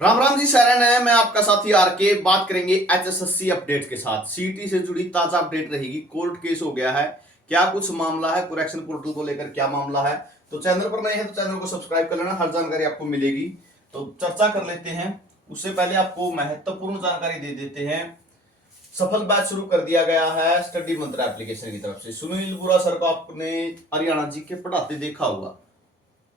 राम राम जी, शरण है। मैं आपका साथी आरके। बात करेंगे एचएसएससी अपडेट के साथ। सीईटी से जुड़ी ताजा अपडेट रहेगी। कोर्ट केस हो गया है, क्या कुछ मामला है, करेक्शन पोर्टल को लेकर क्या मामला है। तो चैनल पर नए हैं तो चैनल को सब्सक्राइब कर लेना, हर जानकारी आपको मिलेगी। तो चर्चा कर लेते हैं। उससे पहले आपको महत्वपूर्ण जानकारी दे देते हैं। सफल बैच शुरू कर दिया गया है स्टडी मंत्रा एप्लीकेशन की तरफ से। सुनील बुरा सर को आपने हरियाणा जी के पढ़ाते देखा होगा,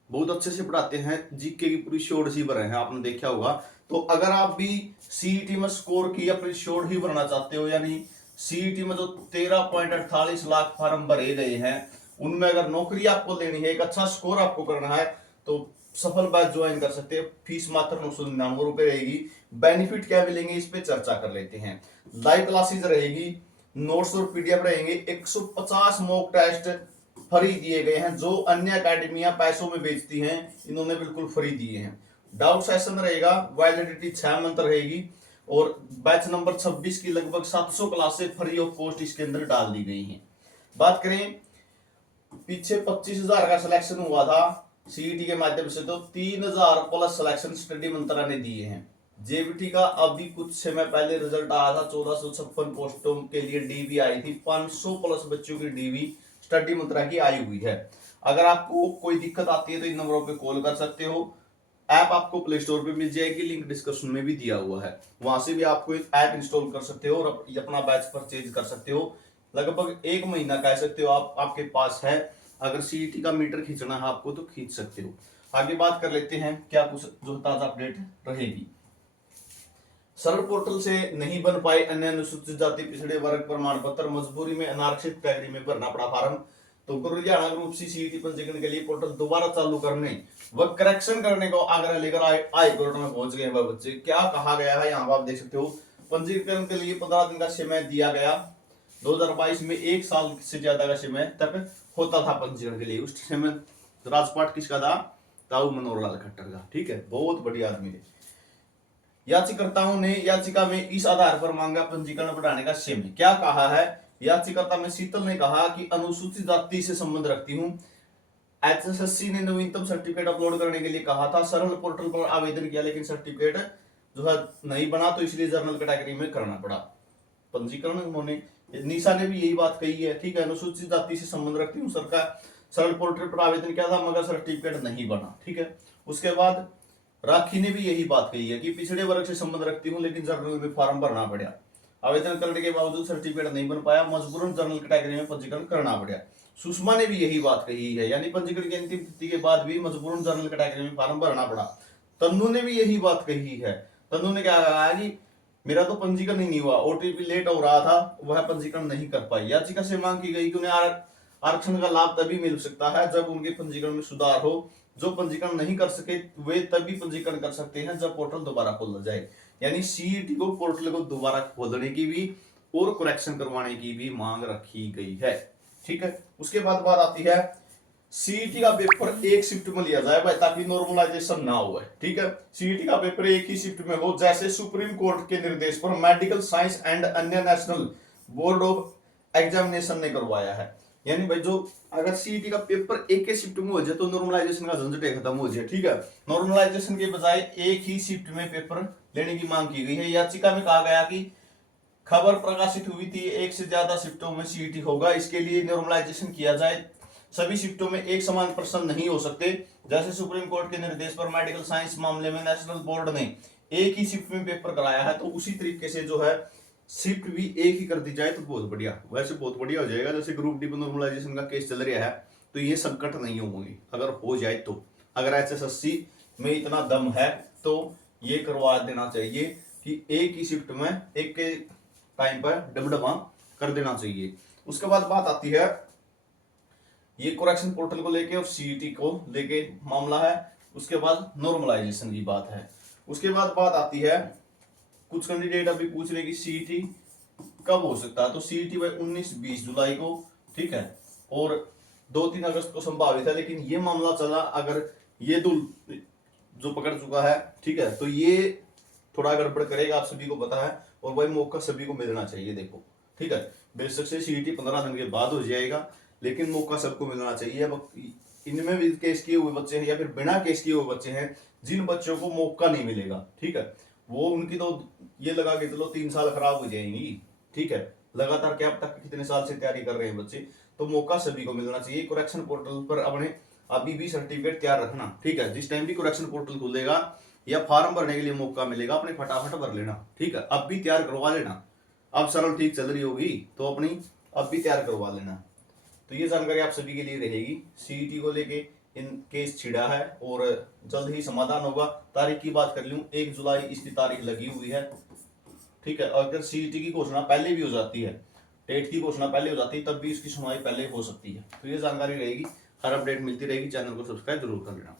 बहुत अच्छे से पढ़ाते हैं। जीके की पूरी शोर ही भरे हैं, आपने देखा होगा। तो अगर आप भी सीईटी में स्कोर की अपनी शोर ही भरना चाहते हो, यानी सीईटी में जो 13.48 लाख फॉर्म भरे गए हैं उनमें अगर नौकरी आपको लेनी है, एक अच्छा स्कोर आपको करना है, तो सफल बैच ज्वाइन कर सकते हैं। फीस मात्र 999 रुपए रहेगी। बेनिफिट क्या मिलेंगे इस पे चर्चा कर लेते हैं। लाइव क्लासेज रहेगी, नोट्स और पीडीएफ रहेंगे, 150 मॉक टेस्ट फ्री दिए गए हैं। जो अन्य अकेडमियां पैसों में बेचती हैं, इन्होंने बिल्कुल फ्री दिए हैं। डाउट सेशन रहेगा, वैलिडिटी 6 मंथ रहेगी। और बैच नंबर 26 की लगभग 700 क्लासें फ्री ऑफ कॉस्ट इसके अंदर डाल दी गई हैं। बात करें, पीछे 25,000 का सिलेक्शन हुआ था सीईटी के माध्यम से, तो 3,000 प्लस सिलेक्शन स्टडी मंत्रा ने दिए हैं। जेबीटी का अभी कुछ समय पहले रिजल्ट आया था, 1456 पोस्टों के लिए डीवी आई थी। 500 प्लस बच्चों की डीवी स्टडी मंत्रा की आई हुई है। अगर आपको कोई दिक्कत आती है तो इन नंबरों पे कॉल कर सकते हो। ऐप आपको प्ले स्टोर पे मिल जाएगी, लिंक डिस्क्रिप्शन में भी दिया हुआ है। वहां से भी आपको ऐप इंस्टॉल कर सकते हो और अपना बैच परचेज कर सकते हो। लगभग 1 महीना कह सकते हो आप आपके पास है। अगर सीईटी का मीटर खींचना है आपको तो खींच सकते हो। आगे बात कर लेते हैं क्या कुछ जो ताजा अपडेट रहेगी। सरल पोर्टल से नहीं बन पाए अन्य अनुसूचित जाति पिछड़े वर्ग प्रमाण पत्र, मजबूरी में अनारक्षित कैटेगरी में भरना पड़ा फार्म। तो हरियाणा ग्रुप सी सीईटी पंजीकरण के लिए पोर्टल दोबारा चालू करने व करेक्शन करने को आग्रह लेकर हाई कोर्ट में पहुंच गए वह बच्चे। क्या कहा गया है यहाँ पर आप देख सकते हो। पंजीकरण के लिए 15 दिन का समय दिया गया। 2022 में 1 साल से ज्यादा का समय तक होता था पंजीकरण के लिए। उस समय राजपाट किसका था? ताऊ मनोहर लाल खट्टर का। ठीक है, बहुत बढ़िया आदमी है। याचिकाकर्ताओं ने याचिका में इस आधार पर मांगा पंजीकरण बढ़ाने का समय। क्या कहा है याचिकाकर्ता में? शीतल ने कहा कि अनुसूचित जाति से संबंध रखती हूँ। एचएसएससी ने नवीनतम सर्टिफिकेट अपलोड करने के लिए कहा था। सरल पोर्टल पर आवेदन किया लेकिन सर्टिफिकेट जो है नहीं बना, तो इसलिए जनरल कैटेगरी में करना पड़ा पंजीकरण। उन्होंने, निशा ने भी यही बात कही है। ठीक है, अनुसूचित जाति से संबंध रखती हूँ, सरकार सरल पोर्टल पर आवेदन किया था मगर सर्टिफिकेट नहीं बना। ठीक है, उसके बाद राखी ने भी यही बात कही है कि पिछड़े वर्ग से संबंध रखती हूँ लेकिन जनरल में फॉर्म भरना पड़ा। आवेदन करने के बावजूद सर्टिफिकेट नहीं बन पाया, मजबूरन जनरल कैटेगरी में पंजीकरण करना पड़ा। सुषमा ने भी यही बात कही है, यानी पंजीकरण की अंतिम तिथि के बाद भी मजबूरन जनरल कैटेगरी में फॉर्म भरना पड़ा। तन्नू ने भी यही बात कही है। तन्नू ने क्या कहा कि मेरा तो पंजीकरण ही नहीं हुआ, ओटीपी लेट हो रहा था, वह पंजीकरण नहीं कर पाई। याचिका से मांग की गई कि उन्हें आरक्षण का लाभ तभी मिल सकता है जब उनके पंजीकरण में सुधार हो। जो पंजीकरण नहीं कर सके वे तभी पंजीकरण कर सकते हैं जब पोर्टल दोबारा खोला जाए। यानी सीईटी को पोर्टल को दोबारा खोलने की भी और करेक्शन करवाने की भी मांग रखी गई है। ठीक है, उसके बाद बात आती है सीईटी का पेपर एक शिफ्ट में लिया जाए भाई, ताकि नॉर्मलाइजेशन ना हो। ठीक है, सीईटी का पेपर एक ही शिफ्ट में हो, जैसे सुप्रीम कोर्ट के निर्देश पर मेडिकल साइंस एंड अन्य नेशनल बोर्ड ऑफ एग्जामिनेशन ने करवाया है। यानी भाई जो अगर सीईटी का पेपर एक ही शिफ्ट में हो जाए तो नॉर्मलाइजेशन का झंझट खत्म हो जाए। ठीक है, नॉर्मलाइजेशन के बजाय एक ही शिफ्ट में पेपर लेने की मांग की गई है। याचिका में कहा गया कि खबर प्रकाशित हुई थी एक से ज्यादा शिफ्टों में सीईटी होगा, इसके लिए नॉर्मलाइजेशन किया जाए। सभी शिफ्टों में एक समान प्रश्न नहीं हो सकते। जैसे सुप्रीम कोर्ट के निर्देश पर मेडिकल साइंस मामले में नेशनल बोर्ड ने एक ही शिफ्ट में पेपर कराया है, तो उसी तरीके से जो है शिफ्ट भी एक ही कर दी जाए तो बहुत बढ़िया। वैसे बहुत बढ़िया हो जाएगा। जैसे ग्रुप डी नॉर्मलाइजेशन का केस चल रहा है, तो ये संकट नहीं होंगे अगर हो जाए तो। अगर एचएसएससी में इतना दम है तो ये करवा देना चाहिए कि एक ही शिफ्ट में एक के टाइम पर डबडबा कर देना चाहिए। उसके बाद बात आती है ये करेक्शन पोर्टल को लेके और सीईटी को लेके मामला है। उसके बाद नॉर्मलाइजेशन की बात है। उसके बाद बात आती है कुछ कैंडिडेट अभी पूछ रहे कि सीईटी कब हो सकता है, तो सीईटी भाई 19-20 जुलाई को। ठीक है, और 2-3 अगस्त को संभावित है, लेकिन ये मामला चला अगर ये जो पकड़ चुका है, ठीक है, तो ये थोड़ा गड़बड़ करेगा, आप सभी को पता है। और भाई मौका सभी को मिलना चाहिए। देखो, ठीक है, बेशक से सीईटी 15 दिन के बाद हो जाएगा, लेकिन मौका सबको मिलना चाहिए। अब इनमें भी केस किए हुए बच्चे हैं या फिर बिना केस किए हुए बच्चे हैं, जिन बच्चों को मौका नहीं मिलेगा, ठीक है, वो उनकी तो ये लगा के चलो 3 साल खराब हो जाएंगी, ठीक है। लगातार क्या तक कितने साल से तैयारी कर रहे हैं बच्चे, तो मौका सभी को मिलना चाहिए। करेक्शन पोर्टल पर अपने अभी भी सर्टिफिकेट तैयार रखना, ठीक है। जिस टाइम भी करेक्शन पोर्टल खुलेगा या फॉर्म भरने के लिए मौका मिलेगा, अपने फटाफट भर लेना, ठीक है। अब भी तैयार करवा लेना, अब सरल ठीक चल रही होगी तो अपनी अब भी तैयार करवा लेना। तो ये जानकारी आप सभी के लिए रहेगी। सीईटी को लेके इन केस छिड़ा है और जल्द ही समाधान होगा। तारीख की बात कर लूं, 1 जुलाई इसकी तारीख लगी हुई है, ठीक है। अगर सीईटी की घोषणा पहले भी हो जाती है, टेट की घोषणा पहले हो जाती है, तब भी इसकी सुनवाई पहले हो सकती है। तो ये जानकारी रहेगी, हर अपडेट मिलती रहेगी। चैनल को सब्सक्राइब जरूर कर लेना।